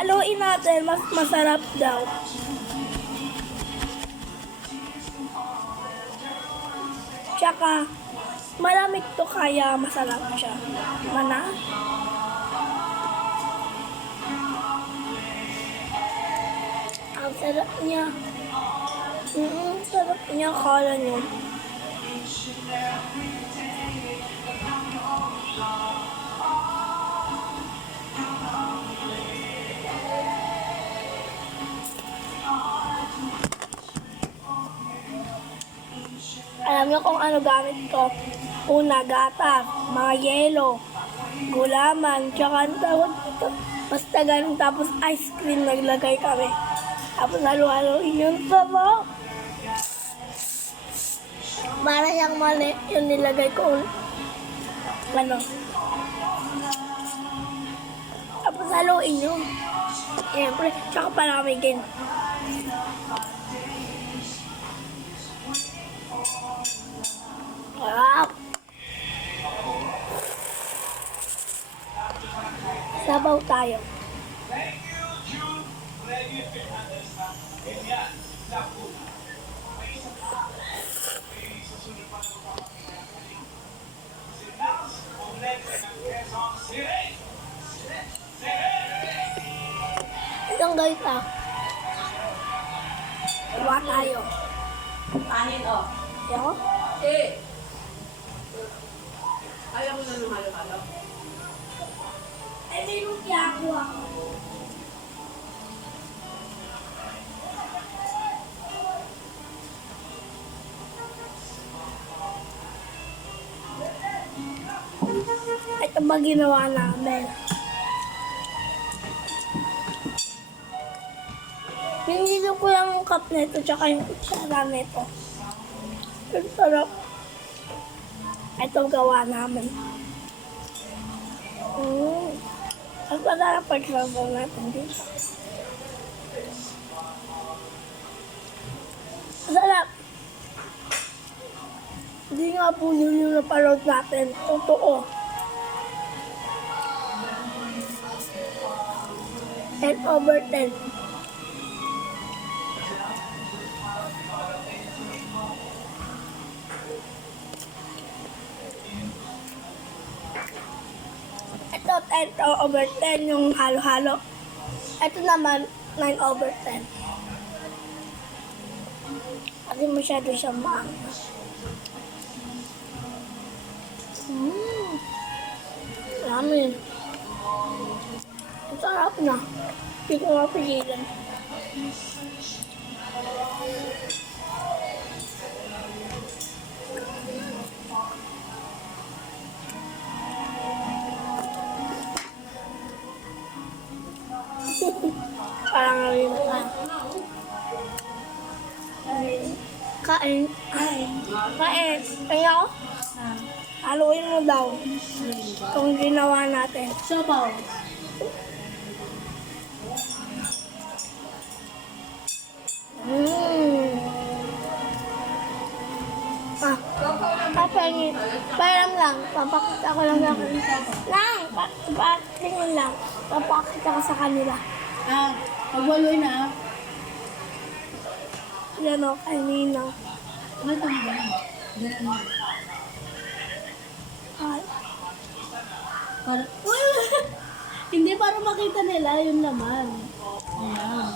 Haluin natin, mas masarap daw. Tsaka, malamig to kaya masarap siya. Mana? Ang sarap niya. Sarap niya, kala niyo. Alam niyo kung ano gamit ko? Una, gatas, mga yelo, gulaman, tsaka ang tawag dito. Basta ganun, tapos ice cream naglagay kami. Tapos halo-haloin yung sarap. Para siyang mali yung nilagay ko. Ano? Tapos haluin nyo. Siyempre, tsaka palamigin. Wow! Sabaw tayo. Isang guys Iwa tayo. Kanin, oh. Ayaw? Ayaw mo na ng halo-halo. Ay, may lumpia ako. Ito ba ginawa namin? Pinili ko lang yung cup nito tsaka yung kutsara nito. Ang sarap. Ito gawa namin. Ang sarap pagsabaw natin dito. Ang sarap. Hindi nga po yung napanood natin. Totoo. 10/10. Ito 10/10 yung halo-halo. Ito naman 9/10. Kasi masyado siyang maangas. Ramen. Ang sarap na. Hindi ko mapigilan. Parang rin ka. Kain. Kain. Kaya ako? Haluin mo daw. Itong ginawa natin. Sabaw. Papangin. Parang lang. Papakita ko lang sa kanila. Lang! Patingin lang. Papakita ko sa kanila. Pagwaloy na. Yan o, kanina. Ano ito mo ba? Ay. Hindi para makita nila yung laman. Ayan.